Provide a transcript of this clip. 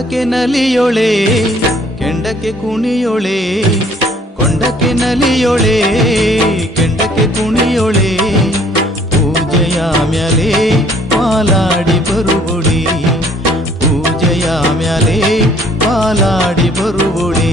ಕೊಂಡಕ್ಕೆ ನಲಿಯೊಳೆ ಕೆಂಡಕ್ಕೆ ಕುಣಿಯೊಳೆ ಕೊಂಡಕ್ಕೆ ನಲಿಯೊಳೆ ಕೆಂಡಕ್ಕೆ ಕುಣಿಯೊಳೆ ಪೂಜೆಯ ಮ್ಯಾಲೆ ಪಾಲಾಡಿ ಬರುವುಳಿ ಪೂಜೆಯ ಮ್ಯಾಲೆ ಪಾಲಾಡಿ ಬರುವುಳಿ